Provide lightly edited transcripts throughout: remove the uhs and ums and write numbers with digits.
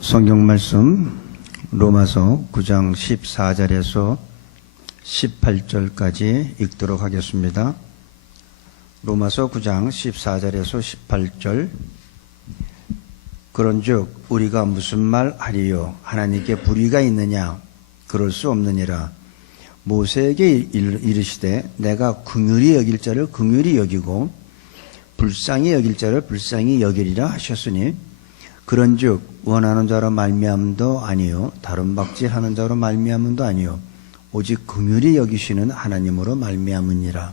성경 말씀 로마서 9장 14절에서 18절까지 읽도록 하겠습니다. 로마서 9장 14절에서 18절. 그런즉 우리가 무슨 말 하리요? 하나님께 불의가 있느냐? 그럴 수 없느니라. 모세에게 이르시되 내가 긍휼히 여길 자를 긍휼히 여기고 불쌍히 여길 자를 불쌍히 여기리라 하셨으니, 그런즉 원하는 자로 말미암음도 아니요 다른 박질하는 자로 말미암음도 아니요 오직 긍휼히 여기시는 하나님으로 말미암으니라.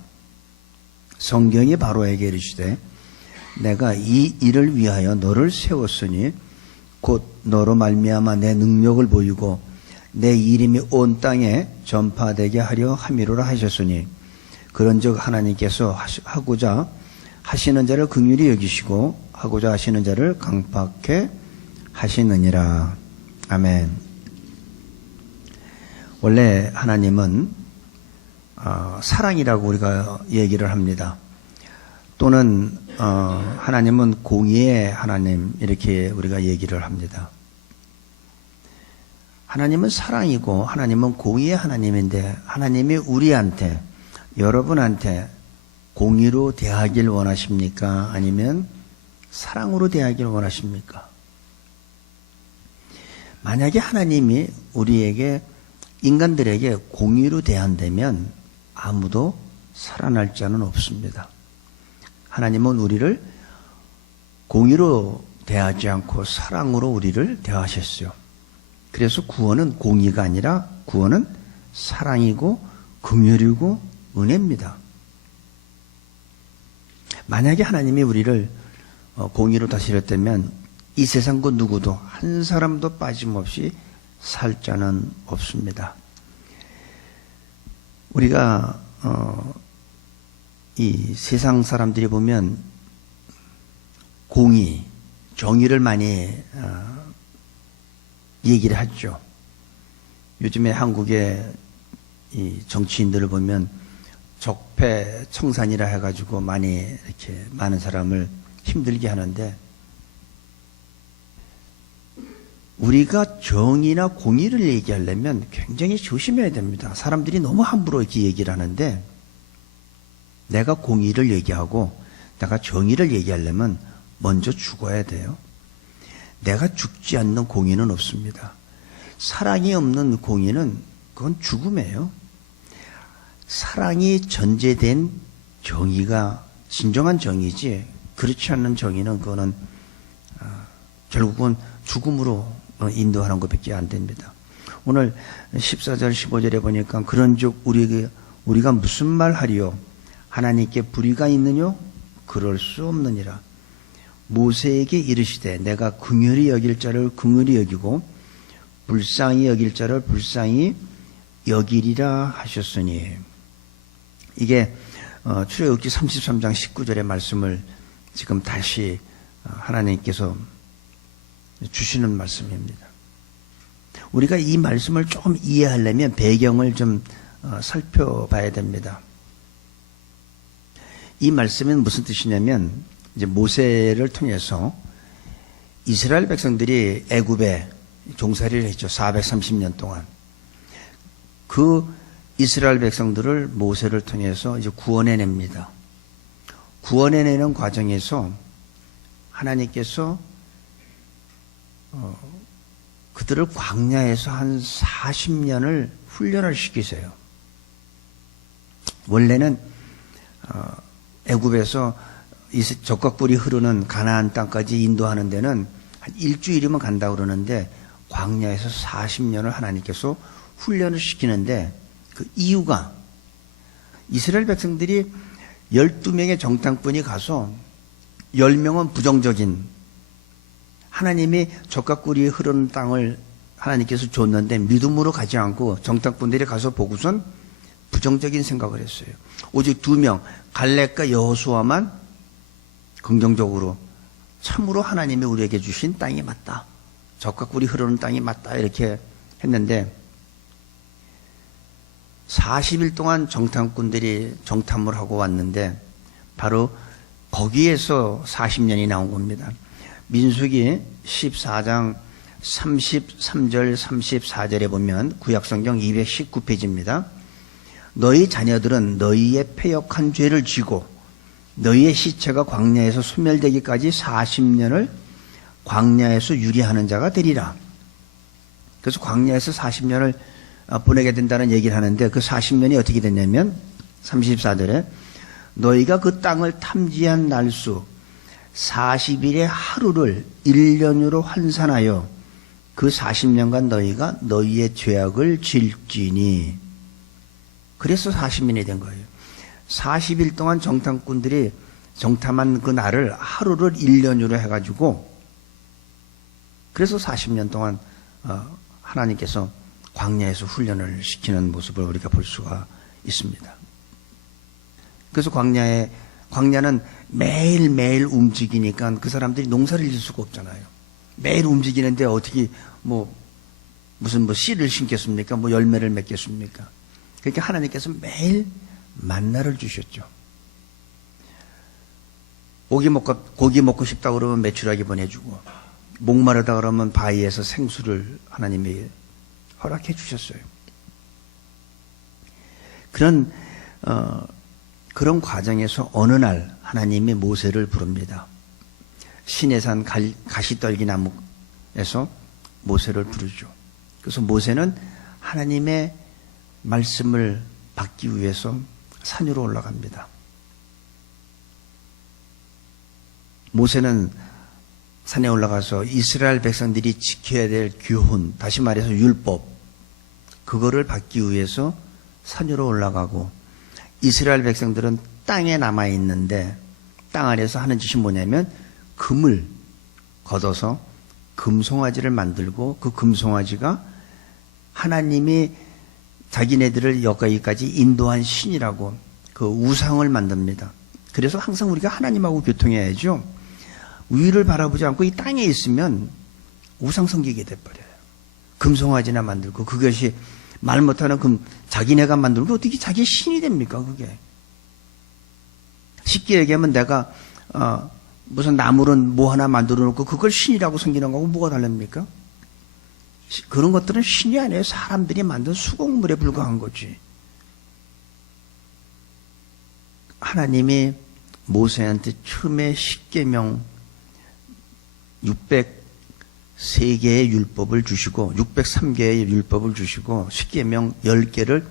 성경이 바로에게 이르시되 내가 이 일을 위하여 너를 세웠으니 곧 너로 말미암아 내 능력을 보이고 내 이름이 온 땅에 전파되게 하려 함이로라 하셨으니, 그런즉 하나님께서 하고자 하시는 자를 긍휼히 여기시고 하고자 하시는 자를 강팍해 하시느니라. 아멘. 원래 하나님은 사랑이라고 우리가 얘기를 합니다. 또는 하나님은 공의의 하나님, 이렇게 우리가 얘기를 합니다. 하나님은 사랑이고 하나님은 공의의 하나님인데, 하나님이 우리한테, 여러분한테 공의로 대하길 원하십니까? 아니면 사랑으로 대하길 원하십니까? 만약에 하나님이 우리에게, 인간들에게 공의로 대한다면 아무도 살아날 자는 없습니다. 하나님은 우리를 공의로 대하지 않고 사랑으로 우리를 대하셨어요. 그래서 구원은 공의가 아니라 구원은 사랑이고 긍휼이고 은혜입니다. 만약에 하나님이 우리를 공의로 다스렸다면 이 세상 그 누구도 한 사람도 빠짐없이 살 자는 없습니다. 우리가 이 세상 사람들이 보면 공의, 정의를 많이 얘기를 하죠. 요즘에 한국의 이 정치인들을 보면 적폐청산이라 해가지고 많이 이렇게 많은 사람을 힘들게 하는데, 우리가 정의나 공의를 얘기하려면 굉장히 조심해야 됩니다. 사람들이 너무 함부로 이렇게 얘기를 하는데, 내가 공의를 얘기하고 내가 정의를 얘기하려면 먼저 죽어야 돼요. 내가 죽지 않는 공의는 없습니다. 사랑이 없는 공의는 그건 죽음이에요. 사랑이 전제된 정의가 진정한 정의지, 그렇지 않는 정의는 그거는 결국은 죽음으로 인도하는 것밖에 안 됩니다. 오늘 14절 15절에 보니까 그런즉 우리가 무슨 말 하리요? 하나님께 불의가 있느뇨? 그럴 수 없느니라. 모세에게 이르시되 내가 긍휼히 여길 자를 긍휼히 여기고 불쌍히 여길 자를 불쌍히 여기리라 하셨으니, 이게 출애굽기 33장 19절의 말씀을 지금 다시 하나님께서 주시는 말씀입니다. 우리가 이 말씀을 조금 이해하려면 배경을 좀 살펴봐야 됩니다. 이 말씀은 무슨 뜻이냐면, 이제 모세를 통해서 이스라엘 백성들이 애굽에 종살이를 했죠. 430년 동안. 그 이스라엘 백성들을 모세를 통해서 이제 구원해냅니다. 구원해내는 과정에서 하나님께서 그들을 광야에서 한 40년을 훈련을 시키세요. 원래는 애굽에서 젖과 꿀이 흐르는 가나안 땅까지 인도하는 데는 한 일주일이면 간다고 그러는데, 광야에서 40년을 하나님께서 훈련을 시키는데, 그 이유가 이스라엘 백성들이 12명의 정탐꾼이 가서 10명은 부정적인, 하나님이 젖과 꿀이 흐르는 땅을 하나님께서 줬는데 믿음으로 가지 않고 정탐꾼들이 가서 보고선 부정적인 생각을 했어요. 오직 2명, 갈렙과 여호수아만 긍정적으로 참으로 하나님이 우리에게 주신 땅이 맞다, 젖과 꿀이 흐르는 땅이 맞다, 이렇게 했는데, 40일 동안 정탐꾼들이 정탐을 하고 왔는데 바로 거기에서 40년이 나온 겁니다. 민수기 14장 33절 34절에 보면 구약성경 219페이지입니다. 너희 자녀들은 너희의 패역한 죄를 지고 너희의 시체가 광야에서 소멸되기까지 40년을 광야에서 유리하는 자가 되리라. 그래서 광야에서 40년을 보내게 된다는 얘기를 하는데 그 40년이 어떻게 됐냐면 34절에 너희가 그 땅을 탐지한 날수 40일의 하루를 1년으로 환산하여 그 40년간 너희가 너희의 죄악을 질지니. 그래서 40년이 된 거예요. 40일 동안 정탐꾼들이 정탐한 그 날을 하루를 1년으로 해가지고 그래서 40년 동안 하나님께서 광야에서 훈련을 시키는 모습을 우리가 볼 수가 있습니다. 그래서 광야는 매일매일 움직이니까 그 사람들이 농사를 지을 수가 없잖아요. 매일 움직이는데 어떻게 무슨 씨를 심겠습니까? 열매를 맺겠습니까? 그러니까 하나님께서 매일 만나를 주셨죠. 고기 먹고 싶다 그러면 메추라기 보내주고 목마르다 그러면 바위에서 생수를 하나님이 허락해 주셨어요. 그런 과정에서 어느 날 하나님이 모세를 부릅니다. 시내산 가시떨기 나무에서 모세를 부르죠. 그래서 모세는 하나님의 말씀을 받기 위해서 산으로 올라갑니다. 모세는 산에 올라가서 이스라엘 백성들이 지켜야 될 규훈, 다시 말해서 율법, 그거를 받기 위해서 산으로 올라가고 이스라엘 백성들은 땅에 남아있는데 땅 안에서 하는 짓이 뭐냐면 금을 걷어서 금송아지를 만들고 그 금송아지가 하나님이 자기네들을 여기까지 인도한 신이라고 그 우상을 만듭니다. 그래서 항상 우리가 하나님하고 교통해야죠. 위를 바라보지 않고 이 땅에 있으면 우상 섬기게 돼버려요. 금송아지나 만들고 그것이 말 못하는 자기네가 만들고 어떻게 자기 신이 됩니까 그게. 쉽게 얘기하면 내가 무슨 나무는 뭐 하나 만들어 놓고 그걸 신이라고 섬기는 거하고 뭐가 다릅니까? 그런 것들은 신이 아니에요. 사람들이 만든 수공물에 불과한 거지. 하나님이 모세한테 처음에 십계명 603개의 율법을 주시고 603개의 율법을 주시고 십계명 10개를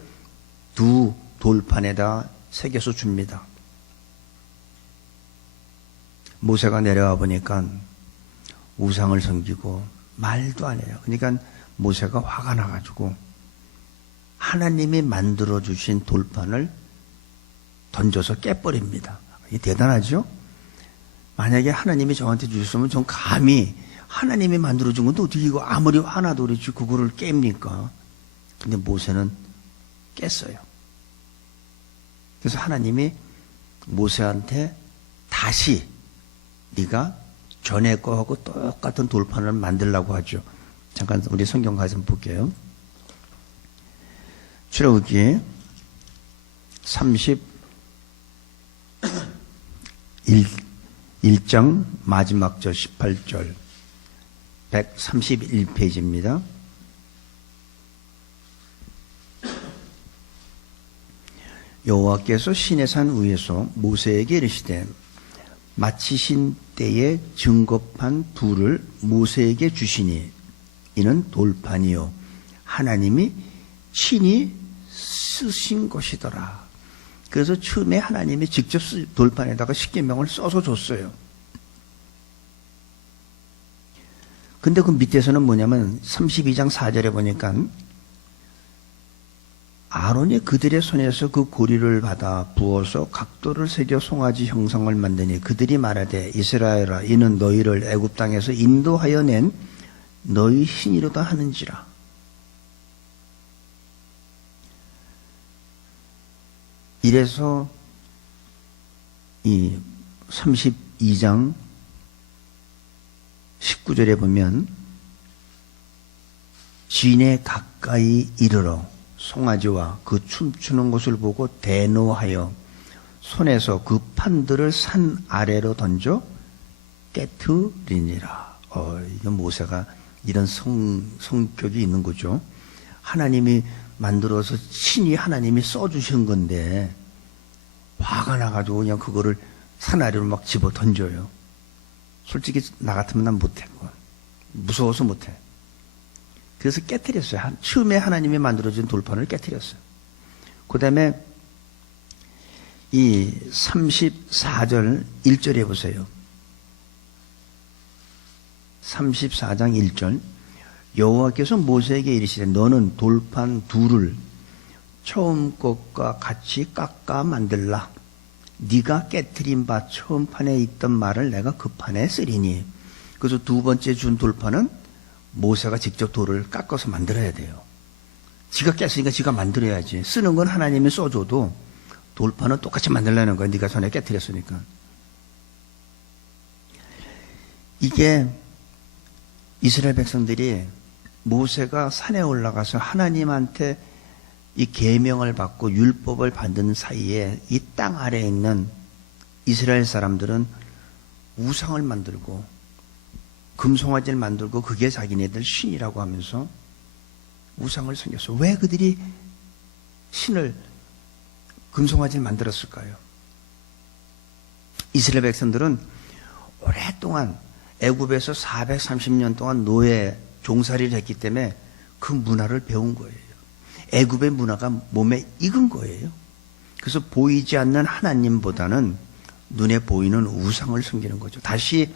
두 돌판에다 새겨서 줍니다. 모세가 내려와 보니까 우상을 섬기고 말도 안 해요. 그러니까 모세가 화가 나가지고 하나님이 만들어주신 돌판을 던져서 깨버립니다. 이게 대단하죠? 만약에 하나님이 저한테 주셨으면 전 감히 하나님이 만들어준 건데 어떻게 이거 아무리 화나도 그렇지 그거를 깹니까? 근데 모세는 깼어요. 그래서 하나님이 모세한테 다시 네가 전에 거하고 똑같은 돌판을 만들라고 하죠. 잠깐 우리 성경 가서 볼게요. 출애굽기 31장 마지막 절 18절 131페이지입니다. 여호와께서 시내산 위에서 모세에게 이르시되 마치신 때에 증거판 둘을 모세에게 주시니 이는 돌판이요 하나님이 친히 쓰신 것이더라. 그래서 처음에 하나님이 직접 돌판에다가 십계명을 써서 줬어요. 근데 그 밑에서는 뭐냐면 32장 4절에 보니까 아론이 그들의 손에서 그 고리를 받아 부어서 각도를 새겨 송아지 형상을 만드니 그들이 말하되 이스라엘아 이는 너희를 애굽 땅에서 인도하여 낸 너희 신이로다 하는지라. 이래서 이 32장 19절에 보면 진에 가까이 이르러 송아지와 그 춤추는 것을 보고 대노하여 손에서 그 판들을 산 아래로 던져 깨트리니라. 이건 모세가 이런 성격이 있는 거죠. 하나님이 만들어서 신이 하나님이 써주신 건데 화가 나가지고 그냥 그거를 산 아래로 막 집어 던져요. 솔직히 나 같으면 난 못해. 그건. 무서워서 못해. 그래서 깨뜨렸어요. 처음에 하나님이 만들어준 돌판을 깨뜨렸어요. 그 다음에 이 34절 1절에 보세요. 34장 1절 여호와께서 모세에게 이르시되 너는 돌판 둘을 처음 것과 같이 깎아 만들라. 네가 깨트린 바 처음 판에 있던 말을 내가 그 판에 쓰리니. 그래서 두 번째 준 돌판은 모세가 직접 돌을 깎아서 만들어야 돼요. 지가 깼으니까 지가 만들어야지. 쓰는 건 하나님이 써줘도 돌판은 똑같이 만들려는 거야. 네가 전에 깨트렸으니까. 이게 이스라엘 백성들이 모세가 산에 올라가서 하나님한테 이 계명을 받고 율법을 받는 사이에 이 땅 아래에 있는 이스라엘 사람들은 우상을 만들고 금송아지를 만들고 그게 자기네들 신이라고 하면서 우상을 섬겼어. 왜 그들이 신을 금송아지를 만들었을까요? 이스라엘 백성들은 오랫동안 애굽에서 430년 동안 노예 종살이를 했기 때문에 그 문화를 배운 거예요. 애굽의 문화가 몸에 익은 거예요. 그래서 보이지 않는 하나님보다는 눈에 보이는 우상을 섬기는 거죠. 다시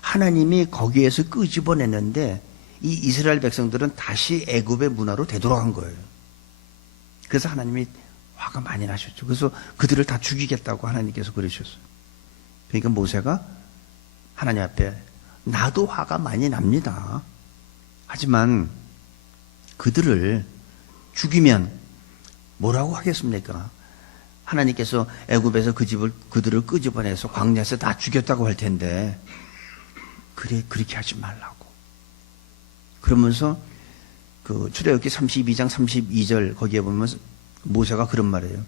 하나님이 거기에서 끄집어내는데 이 이스라엘 백성들은 다시 애굽의 문화로 되돌아간 거예요. 그래서 하나님이 화가 많이 나셨죠. 그래서 그들을 다 죽이겠다고 하나님께서 그러셨어요. 그러니까 모세가 하나님 앞에 나도 화가 많이 납니다. 하지만 그들을 죽이면 뭐라고 하겠습니까? 하나님께서 애굽에서 그들을 끄집어내서 광야에서 다 죽였다고 할 텐데 그렇게 하지 말라고. 그러면서 그 출애굽기 32장 32절 거기에 보면 모세가 그런 말이에요.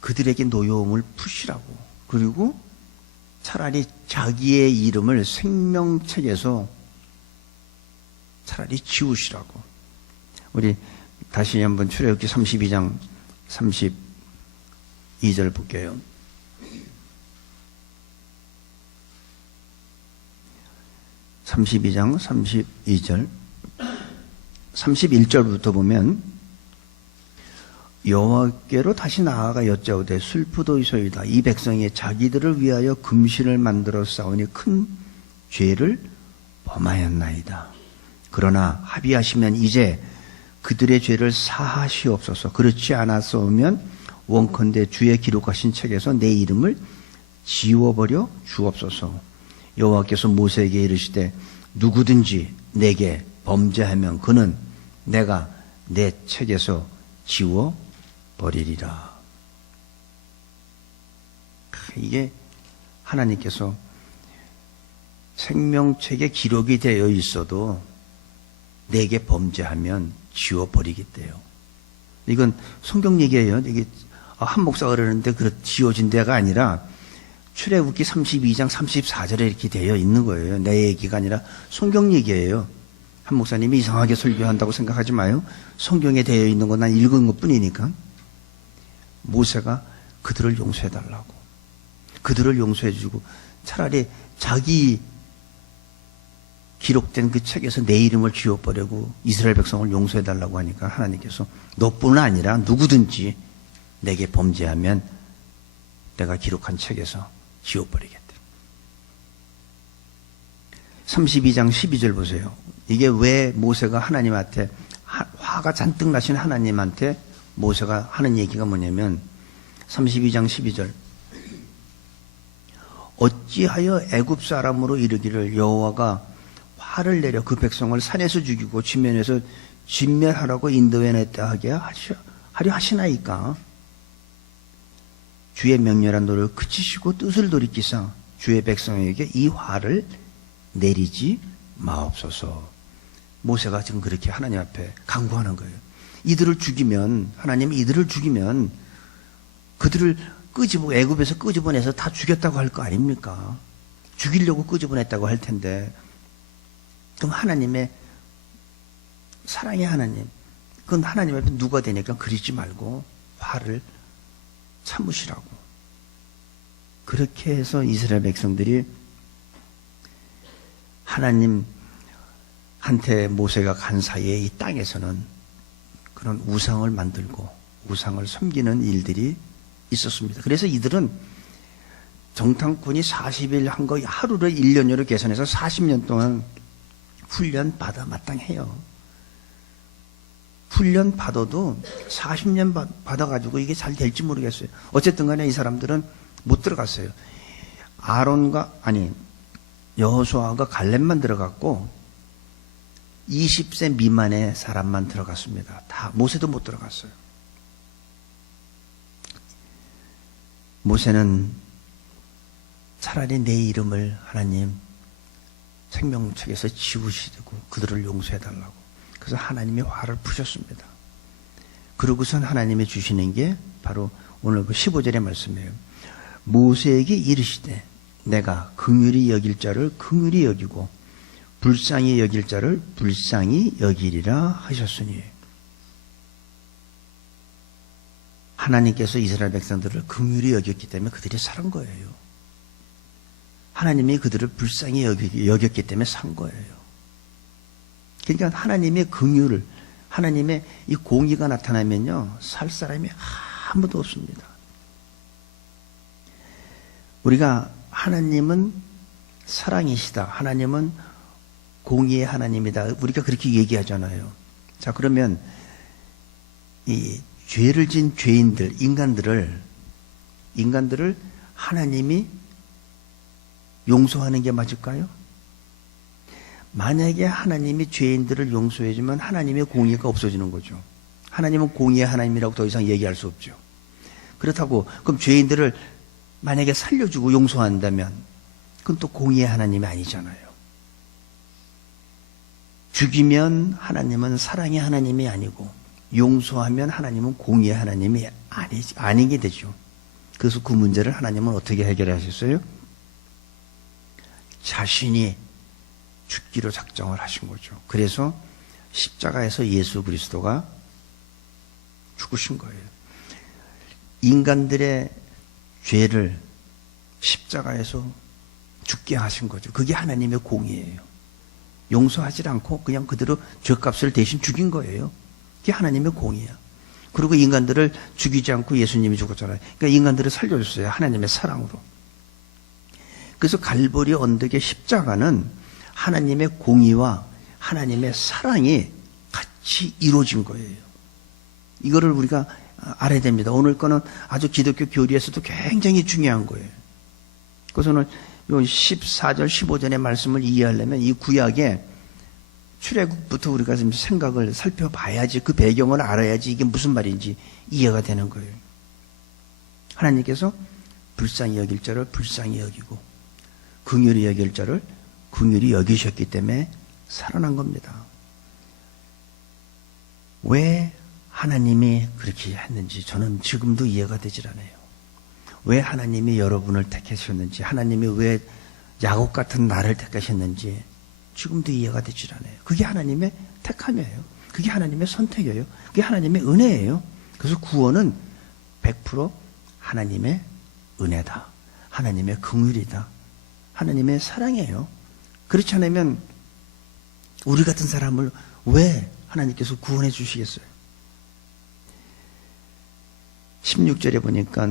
그들에게 노여움을 푸시라고. 그리고 차라리 자기의 이름을 생명책에서 차라리 지우시라고. 우리 다시 한번 출애굽기 32장 32절 볼게요. 32장 32절 31절부터 보면 여호와께로 다시 나아가 여짜오되 슬프도이소이다. 이 백성이 자기들을 위하여 금신을 만들어 싸우니 큰 죄를 범하였나이다. 그러나 합의하시면 이제 그들의 죄를 사하시옵소서. 그렇지 않았으면 원컨대 주의 기록하신 책에서 내 이름을 지워버려 주옵소서. 여호와께서 모세에게 이르시되 누구든지 내게 범죄하면 그는 내가 내 책에서 지워버리리라. 이게 하나님께서 생명책에 기록이 되어 있어도 내게 범죄하면 지워버리겠대요. 이건 성경 얘기예요. 이게 한 목사가 그러는데 지워진 데가 아니라 출애굽기 32장 34절에 이렇게 되어 있는 거예요. 내 얘기가 아니라 성경 얘기예요. 한 목사님이 이상하게 설교한다고 생각하지 마요. 성경에 되어 있는 건 난 읽은 것 뿐이니까. 모세가 그들을 용서해달라고. 그들을 용서해주고 차라리 자기 기록된 그 책에서 내 이름을 지워버리고 이스라엘 백성을 용서해달라고 하니까 하나님께서 너뿐 아니라 누구든지 내게 범죄하면 내가 기록한 책에서 지워버리겠다. 32장 12절 보세요. 이게 왜 모세가 하나님한테 화가 잔뜩 나신 하나님한테 모세가 하는 얘기가 뭐냐면 32장 12절 어찌하여 애굽 사람으로 이르기를 여호와가 화를 내려 그 백성을 산에서 죽이고 지면에서 진멸하라고 인도해냈다 하게 하려 하시나이까. 주의 명렬한 노를 그치시고 뜻을 돌이키사 주의 백성에게 이 화를 내리지 마옵소서. 모세가 지금 그렇게 하나님 앞에 간구하는 거예요. 이들을 죽이면 하나님이 이들을 죽이면 그들을 애굽에서 끄집어내서 다 죽였다고 할 거 아닙니까? 죽이려고 끄집어냈다고 할 텐데 그럼 하나님의 사랑의 하나님, 그건 하나님 앞에 누가 되니까 그리지 말고 화를 참으시라고. 그렇게 해서 이스라엘 백성들이 하나님한테 모세가 간 사이에 이 땅에서는 그런 우상을 만들고 우상을 섬기는 일들이 있었습니다. 그래서 이들은 정탐꾼이 40일 한 거 하루를 1년으로 계산해서 40년 동안 훈련 받아 마땅해요. 훈련 받아도 40년 받아가지고 이게 잘 될지 모르겠어요. 어쨌든 간에 이 사람들은 못 들어갔어요. 여호수아가 갈렙만 들어갔고 20세 미만의 사람만 들어갔습니다. 다 모세도 못 들어갔어요. 모세는 차라리 내 이름을 하나님 생명책에서 지우시고 그들을 용서해달라고. 그래서 하나님이 화를 푸셨습니다. 그러고선 하나님이 주시는 게 바로 오늘 그 15절의 말씀이에요. 모세에게 이르시되 내가 긍휼히 여길 자를 긍휼히 여기고 불쌍히 여길 자를 불쌍히 여기리라 하셨으니, 하나님께서 이스라엘 백성들을 긍휼히 여겼기 때문에 그들이 살은 거예요. 하나님이 그들을 불쌍히 여겼기 때문에 산 거예요. 그러니까 하나님의 긍휼을, 하나님의 이 공의가 나타나면요, 살 사람이 아무도 없습니다. 우리가 하나님은 사랑이시다, 하나님은 공의의 하나님이다, 우리가 그렇게 얘기하잖아요. 자, 그러면 이 죄를 진 죄인들, 인간들을 하나님이 용서하는 게 맞을까요? 만약에 하나님이 죄인들을 용서해주면 하나님의 공의가 없어지는 거죠. 하나님은 공의의 하나님이라고 더 이상 얘기할 수 없죠. 그렇다고 그럼 죄인들을 만약에 살려주고 용서한다면 그건 또 공의의 하나님이 아니잖아요. 죽이면 하나님은 사랑의 하나님이 아니고 용서하면 하나님은 공의의 하나님이 아니게 되죠. 그래서 그 문제를 하나님은 어떻게 해결하셨어요? 자신이 죽기로 작정을 하신 거죠. 그래서 십자가에서 예수 그리스도가 죽으신 거예요. 인간들의 죄를 십자가에서 죽게 하신 거죠. 그게 하나님의 공의예요. 용서하지 않고 그냥 그대로 죄값을 대신 죽인 거예요. 그게 하나님의 공의야. 그리고 인간들을 죽이지 않고 예수님이 죽었잖아요. 그러니까 인간들을 살려줬어요. 하나님의 사랑으로. 그래서 갈보리 언덕의 십자가는 하나님의 공의와 하나님의 사랑이 같이 이루어진 거예요. 이거를 우리가 알아야 됩니다. 오늘 거는 아주 기독교 교리에서도 굉장히 중요한 거예요. 그래서 오늘 14절, 15절의 말씀을 이해하려면 이 구약의 출애굽부터 우리가 좀 생각을 살펴봐야지, 그 배경을 알아야지 이게 무슨 말인지 이해가 되는 거예요. 하나님께서 불쌍히 여길 자를 불쌍히 여기고 긍휼히 여길 자를 긍휼히 여기셨기 때문에 살아난 겁니다. 왜 하나님이 그렇게 했는지 저는 지금도 이해가 되질 않아요. 왜 하나님이 여러분을 택하셨는지, 하나님이 왜 야곱 같은 나를 택하셨는지 지금도 이해가 되질 않아요. 그게 하나님의 택함이에요. 그게 하나님의 선택이에요. 그게 하나님의 은혜예요. 그래서 구원은 100% 하나님의 은혜다, 하나님의 긍휼이다, 하나님의 사랑이에요. 그렇지 않으면 우리 같은 사람을 왜 하나님께서 구원해 주시겠어요? 16절에 보니까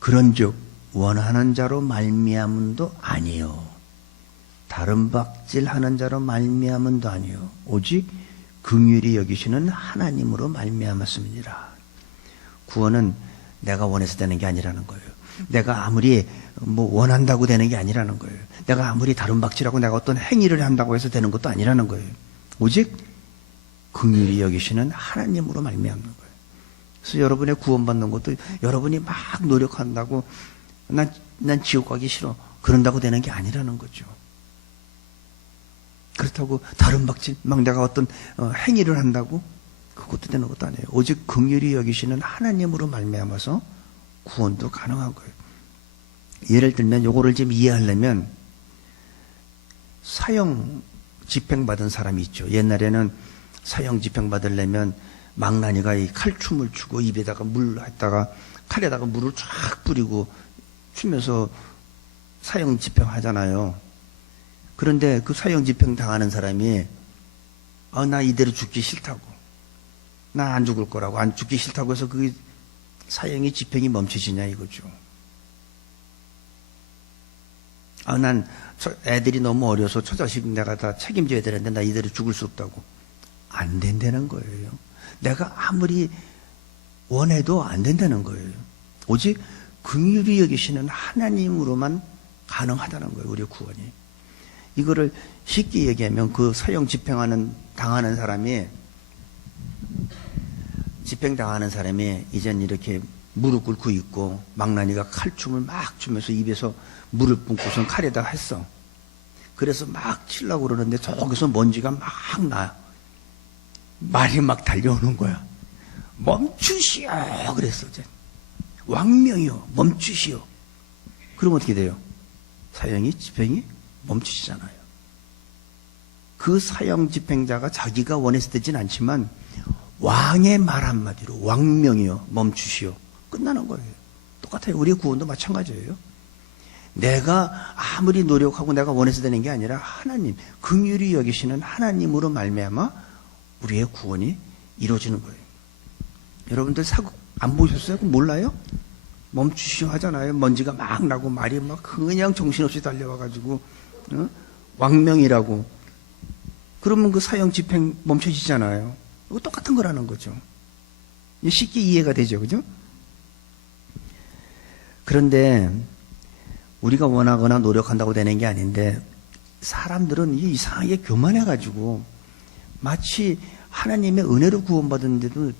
그런즉 원하는 자로 말미암음도 아니요 다른 박질하는 자로 말미암음도 아니요 오직 긍휼히 여기시는 하나님으로 말미암았습니다. 구원은 내가 원해서 되는 게 아니라는 거예요. 내가 아무리 원한다고 되는 게 아니라는 거예요. 내가 아무리 다른 박질하고 내가 어떤 행위를 한다고 해서 되는 것도 아니라는 거예요. 오직 긍휼히 여기시는 하나님으로 말미암는 거예요. 그래서 여러분의 구원받는 것도 여러분이 막 노력한다고 난 지옥 가기 싫어 그런다고 되는 게 아니라는 거죠. 그렇다고 다른 박질 막 내가 어떤 행위를 한다고 그것도 되는 것도 아니에요. 오직 긍휼히 여기시는 하나님으로 말미암아서 구원도 가능한 거예요. 예를 들면 요거를 좀 이해하려면 사형 집행받은 사람이 있죠. 옛날에는 사형 집행받으려면 망나니가 이 칼춤을 추고 입에다가 물 했다가 칼에다가 물을 쫙 뿌리고 추면서 사형 집행하잖아요. 그런데 그 사형 집행 당하는 사람이 나 이대로 죽기 싫다고, 나 안 죽을 거라고, 안 죽기 싫다고 해서 그 사형이 집행이 멈춰지냐 이거죠. 난 애들이 너무 어려서 처자식 내가 다 책임져야 되는데 나 이대로 죽을 수 없다고. 안 된다는 거예요. 내가 아무리 원해도 안 된다는 거예요. 오직 긍휼히 여기시는 하나님으로만 가능하다는 거예요, 우리의 구원이. 이거를 쉽게 얘기하면 그 사형 당하는 사람이 집행당하는 사람이 이젠 이렇게 무릎 꿇고 있고 망나니가 칼춤을 막 추면서 입에서 물을 뿜고선 칼에다 했어. 그래서 막 치려고 그러는데 저기서 먼지가 막 나. 말이 막 달려오는 거야. 멈추시오 그랬어. 이제. 왕명이요 멈추시오. 그럼 어떻게 돼요? 사형이 집행이 멈추시잖아요. 그 사형 집행자가 자기가 원해서 되진 않지만 왕의 말 한마디로 왕명이요 멈추시오 끝나는 거예요. 똑같아요. 우리의 구원도 마찬가지예요. 내가 아무리 노력하고 내가 원해서 되는 게 아니라 하나님, 긍휼히 여기시는 하나님으로 말미암아 우리의 구원이 이루어지는 거예요. 여러분들 사고 안 보셨어요? 몰라요? 멈추시오 하잖아요. 먼지가 막 나고 말이 막 그냥 정신없이 달려와가지고 왕명이라고. 그러면 그 사형 집행 멈춰지잖아요. 이거 똑같은 거라는 거죠. 쉽게 이해가 되죠, 그죠? 그런데 우리가 원하거나 노력한다고 되는 게 아닌데 사람들은 이상하게 교만해가지고 마치 하나님의 은혜로 구원받았는데도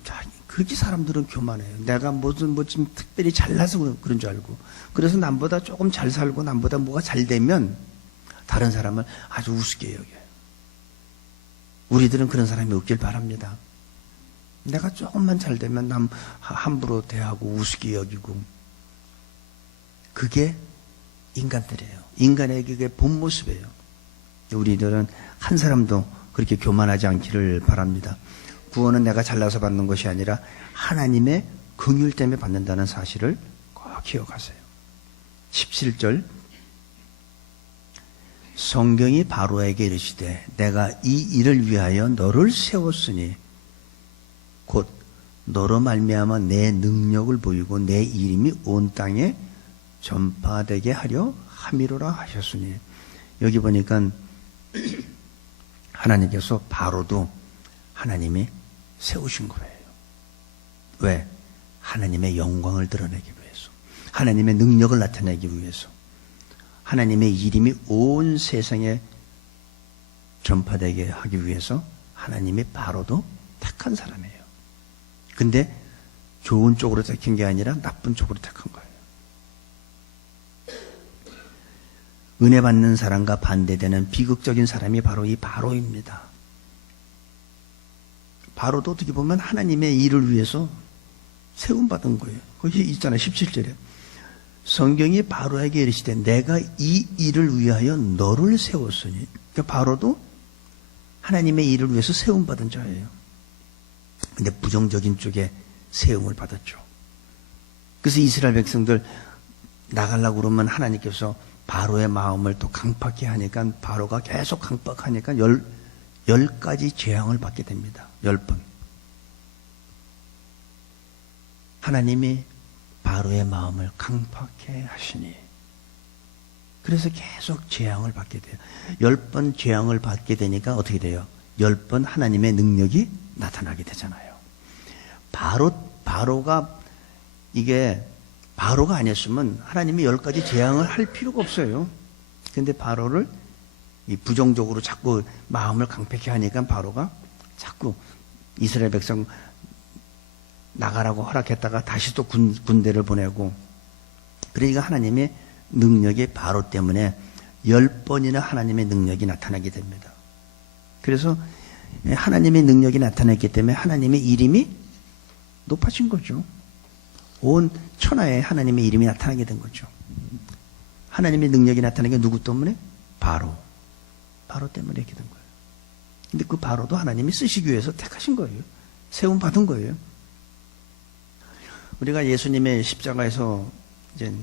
그렇게 사람들은 교만해요. 내가 좀 특별히 잘나서 그런 줄 알고. 그래서 남보다 조금 잘 살고 남보다 뭐가 잘 되면 다른 사람을 아주 우습게 여겨요. 우리들은 그런 사람이 없길 바랍니다. 내가 조금만 잘 되면 남 함부로 대하고 우습게 여기고. 그게 인간들이에요. 인간의 그게 본 모습이에요. 우리들은 한 사람도 그렇게 교만하지 않기를 바랍니다. 구원은 내가 잘나서 받는 것이 아니라 하나님의 긍휼 때문에 받는다는 사실을 꼭 기억하세요. 17절 성경이 바로에게 이르시되 내가 이 일을 위하여 너를 세웠으니 곧 너로 말미암아 내 능력을 보이고 내 이름이 온 땅에 전파되게 하려 함이로라 하셨으니. 여기 보니까 하나님께서 바로도 하나님이 세우신 거예요. 왜? 하나님의 영광을 드러내기 위해서, 하나님의 능력을 나타내기 위해서, 하나님의 이름이 온 세상에 전파되게 하기 위해서 하나님이 바로도 택한 사람이에요. 근데 좋은 쪽으로 택한 게 아니라 나쁜 쪽으로 택한 거예요. 은혜 받는 사람과 반대되는 비극적인 사람이 바로 이 바로입니다. 바로도 어떻게 보면 하나님의 일을 위해서 세움받은 거예요. 거기 있잖아요. 17절에 성경이 바로에게 이르시되 내가 이 일을 위하여 너를 세웠으니. 그러니까 바로도 하나님의 일을 위해서 세움받은 자예요. 근데 부정적인 쪽에 세움을 받았죠. 그래서 이스라엘 백성들 나가려고 그러면 하나님께서 바로의 마음을 또 강팍해 하니까 바로가 계속 강팍하니까 10가지 재앙을 받게 됩니다. 10번. 하나님이 바로의 마음을 강팍해 하시니. 그래서 계속 재앙을 받게 돼요. 10번 재앙을 받게 되니까 어떻게 돼요? 10번 하나님의 능력이 나타나게 되잖아요. 바로가 이게 바로가 아니었으면 하나님이 10가지 재앙을 할 필요가 없어요. 근데 바로를 이 부정적으로 자꾸 마음을 강팍해 하니까 바로가 자꾸 이스라엘 백성 나가라고 허락했다가 다시 또 군대를 보내고. 그러니까 하나님의 능력이 바로 때문에 10번이나 하나님의 능력이 나타나게 됩니다. 그래서 하나님의 능력이 나타났기 때문에 하나님의 이름이 높아진 거죠. 온 천하에 하나님의 이름이 나타나게 된 거죠. 하나님의 능력이 나타난 게 누구 때문에? 바로. 바로 때문에 이렇게 된 거예요. 근데 그 바로도 하나님이 쓰시기 위해서 택하신 거예요. 세움 받은 거예요. 우리가 예수님의 십자가에서 이제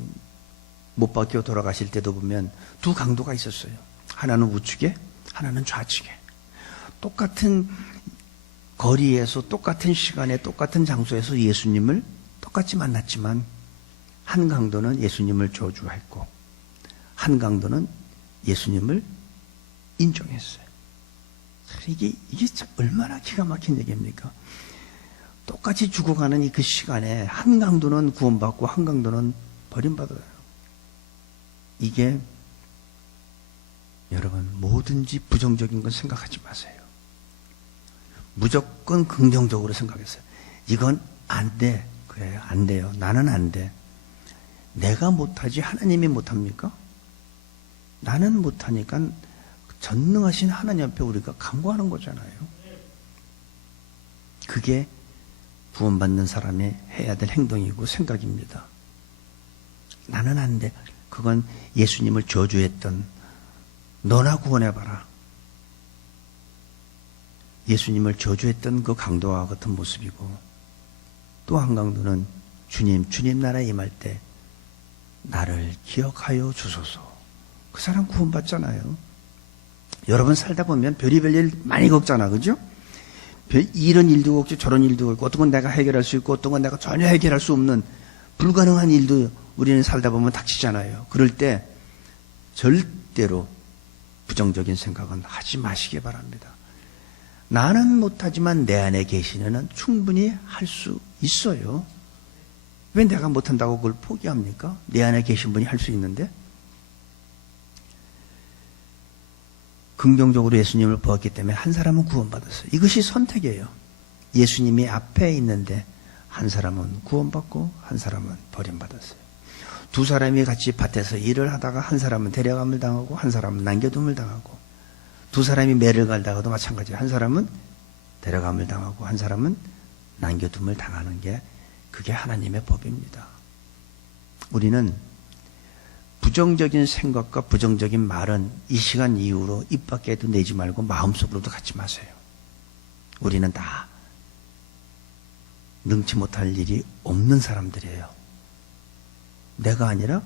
못 박혀 돌아가실 때도 보면 두 강도가 있었어요. 하나는 우측에, 하나는 좌측에. 똑같은 거리에서, 똑같은 시간에, 똑같은 장소에서 예수님을 똑같이 만났지만 한 강도는 예수님을 저주했고 한 강도는 예수님을 인정했어요. 이게 참 얼마나 기가 막힌 얘기입니까? 똑같이 죽어가는 이 그 시간에 한 강도는 구원받고 한 강도는 버림받아요. 이게 여러분 뭐든지 부정적인 건 생각하지 마세요. 무조건 긍정적으로 생각했어요. 이건 안 돼. 그래요. 안 돼요. 나는 안 돼. 내가 못하지 하나님이 못합니까? 나는 못하니까 전능하신 하나님 앞에 우리가 간구하는 거잖아요. 그게 구원받는 사람이 해야 될 행동이고 생각입니다. 나는 안 돼. 그건 예수님을 저주했던 너나 구원해봐라. 예수님을 저주했던 그 강도와 같은 모습이고 또 한 강도는 주님 나라에 임할 때 나를 기억하여 주소서. 그 사람 구원받잖아요. 여러분 살다 보면 별의별 일 많이 겪잖아. 그죠? 이런 일도 겪고 저런 일도 겪고 어떤 건 내가 해결할 수 있고 어떤 건 내가 전혀 해결할 수 없는 불가능한 일도 우리는 살다 보면 닥치잖아요. 그럴 때 절대로 부정적인 생각은 하지 마시기 바랍니다. 나는 못하지만 내 안에 계시는 이는 충분히 할 수 있어요. 왜 내가 못한다고 그걸 포기합니까? 내 안에 계신 분이 할 수 있는데. 긍정적으로 예수님을 보았기 때문에 한 사람은 구원받았어요. 이것이 선택이에요. 예수님이 앞에 있는데 한 사람은 구원받고 한 사람은 버림받았어요. 두 사람이 같이 밭에서 일을 하다가 한 사람은 데려감을 당하고 한 사람은 남겨둠을 당하고 두 사람이 매를 갈다가도 마찬가지예요. 한 사람은 데려감을 당하고 한 사람은 남겨둠을 당하는 게 그게 하나님의 법입니다. 우리는 부정적인 생각과 부정적인 말은 이 시간 이후로 입 밖에도 내지 말고 마음속으로도 갖지 마세요. 우리는 다 능치 못할 일이 없는 사람들이에요. 내가 아니라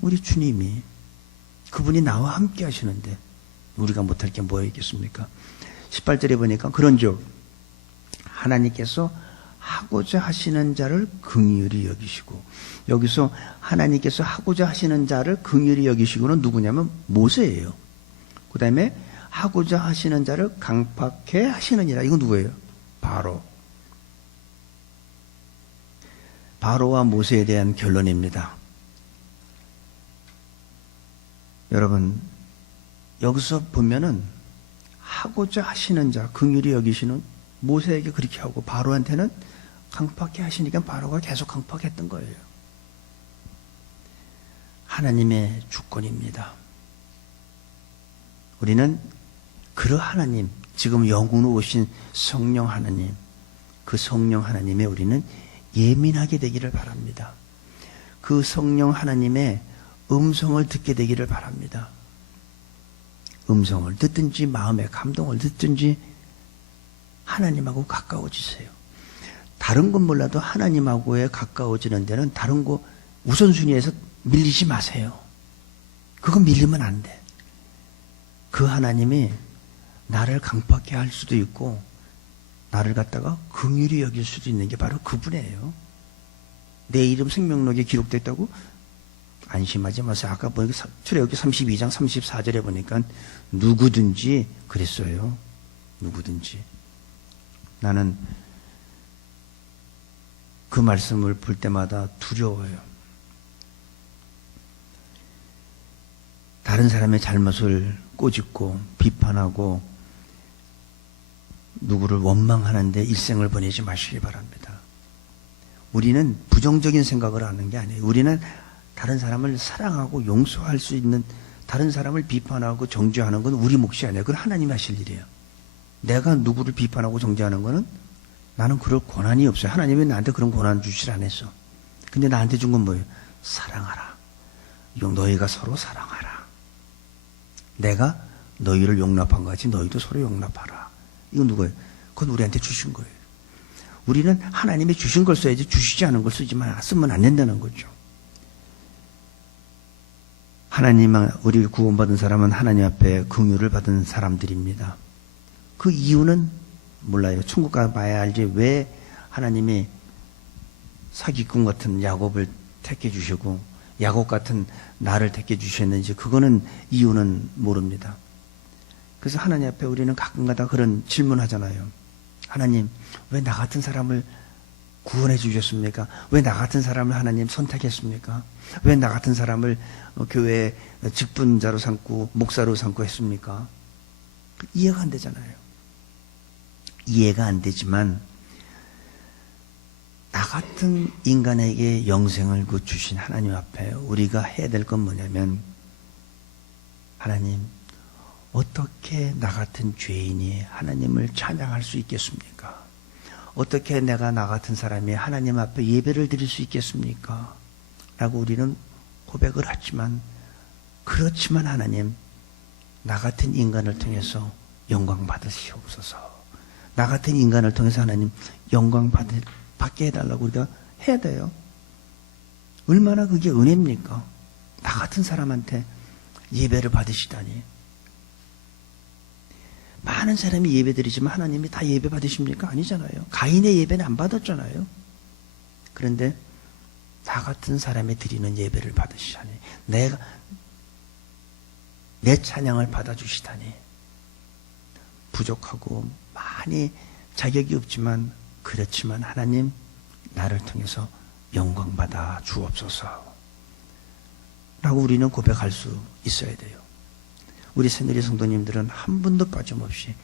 우리 주님이 그분이 나와 함께 하시는데 우리가 못할 게 뭐가 있겠습니까? 18절에 보니까 그런즉 하나님께서 하고자 하시는 자를 긍휼히 여기시고, 여기서 하나님께서 하고자 하시는 자를 긍휼히 여기시고는 누구냐면 모세예요. 그 다음에 하고자 하시는 자를 강팍해 하시느니라. 이건 누구예요? 바로와 모세에 대한 결론입니다. 여러분 여기서 보면은 하고자 하시는 자, 긍휼히 여기시는 모세에게 그렇게 하고 바로한테는 강팍해 하시니까 바로가 계속 강팍했던 거예요. 하나님의 주권입니다. 우리는 그 하나님, 지금 영으로 오신 성령 하나님, 그 성령 하나님에 우리는 예민하게 되기를 바랍니다. 그 성령 하나님의 음성을 듣게 되기를 바랍니다. 음성을 듣든지 마음의 감동을 듣든지 하나님하고 가까워지세요. 다른 건 몰라도 하나님하고에 가까워지는 데는 다른 거 우선순위에서 밀리지 마세요. 그거 밀리면 안 돼. 그 하나님이 나를 강팍해 할 수도 있고 나를 갖다가 긍휼히 여길 수도 있는 게 바로 그분이에요. 내 이름 생명록에 기록됐다고 안심하지 마세요. 아까 보니까 출애굽기 32장 34절에 보니까 누구든지 그랬어요. 누구든지. 나는 그 말씀을 볼 때마다 두려워요. 다른 사람의 잘못을 꼬집고 비판하고 누구를 원망하는데 일생을 보내지 마시기 바랍니다. 우리는 부정적인 생각을 하는 게 아니에요. 우리는 다른 사람을 사랑하고 용서할 수 있는, 다른 사람을 비판하고 정죄하는 건 우리 몫이 아니에요. 그건 하나님이 하실 일이에요. 내가 누구를 비판하고 정죄하는 거는 나는 그럴 권한이 없어요. 하나님이 나한테 그런 권한 주시지 않았어. 근데 나한테 준 건 뭐예요? 사랑하라. 너희가 서로 사랑하라. 내가 너희를 용납한 것 같이 너희도 서로 용납하라. 이건 누구예요? 그건 우리한테 주신 거예요. 우리는 하나님이 주신 걸 써야지 주시지 않은 걸 쓰면 안 된다는 거죠. 우리 구원받은 사람은 하나님 앞에 긍휼을 받은 사람들입니다. 그 이유는 몰라요. 천국 가봐야 알지 왜 하나님이 사기꾼 같은 야곱을 택해 주시고 야곱 같은 나를 택해 주셨는지 그거는 이유는 모릅니다. 그래서 하나님 앞에 우리는 가끔가다 그런 질문하잖아요. 하나님, 왜 나 같은 사람을 구원해 주셨습니까? 왜 나 같은 사람을 하나님 선택했습니까? 왜 나 같은 사람을 교회의 직분자로 삼고 목사로 삼고 했습니까? 이해가 안 되잖아요. 이해가 안 되지만 나 같은 인간에게 영생을 주신 하나님 앞에 우리가 해야 될 건 뭐냐면 하나님, 어떻게 나 같은 죄인이 하나님을 찬양할 수 있겠습니까? 어떻게 나 같은 사람이 하나님 앞에 예배를 드릴 수 있겠습니까? 라고 우리는 고백을 하지만 그렇지만 하나님, 나 같은 인간을 통해서 영광 받으시옵소서. 나 같은 인간을 통해서 하나님 영광 받게 해달라고 우리가 해야 돼요. 얼마나 그게 은혜입니까? 나 같은 사람한테 예배를 받으시다니. 많은 사람이 예배 드리지만 하나님이 다 예배 받으십니까? 아니잖아요. 가인의 예배는 안 받았잖아요. 그런데 나 같은 사람이 드리는 예배를 받으시다니. 내 찬양을 받아주시다니. 부족하고 많이 자격이 없지만 그렇지만 하나님, 나를 통해서 영광 받아 주옵소서 라고 우리는 고백할 수 있어야 돼요. 우리 새누리 성도님들은 한 분도 빠짐없이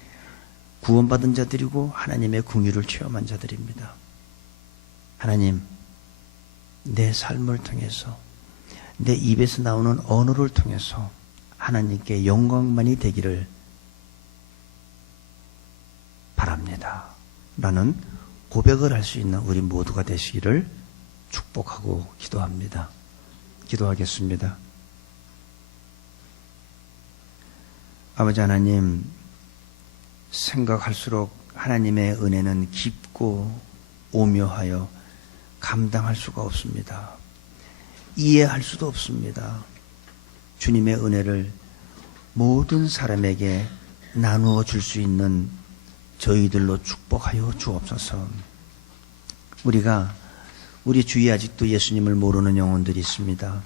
구원받은 자들이고 하나님의 긍휼을 체험한 자들입니다. 하나님, 내 삶을 통해서 내 입에서 나오는 언어를 통해서 하나님께 영광만이 되기를 바랍니다 라는 고백을 할 수 있는 우리 모두가 되시기를 축복하고 기도합니다. 기도하겠습니다. 아버지 하나님, 생각할수록 하나님의 은혜는 깊고 오묘하여 감당할 수가 없습니다. 이해할 수도 없습니다. 주님의 은혜를 모든 사람에게 나누어 줄 수 있는 저희들로 축복하여 주옵소서. 우리 주위에 아직도 예수님을 모르는 영혼들이 있습니다.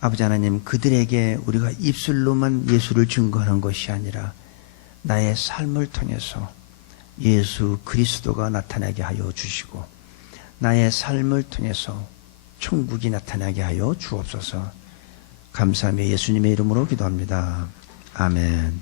아버지 하나님, 그들에게 우리가 입술로만 예수를 증거하는 것이 아니라 나의 삶을 통해서 예수 그리스도가 나타나게 하여 주시고 나의 삶을 통해서 천국이 나타나게 하여 주옵소서. 감사하며 예수님의 이름으로 기도합니다. 아멘.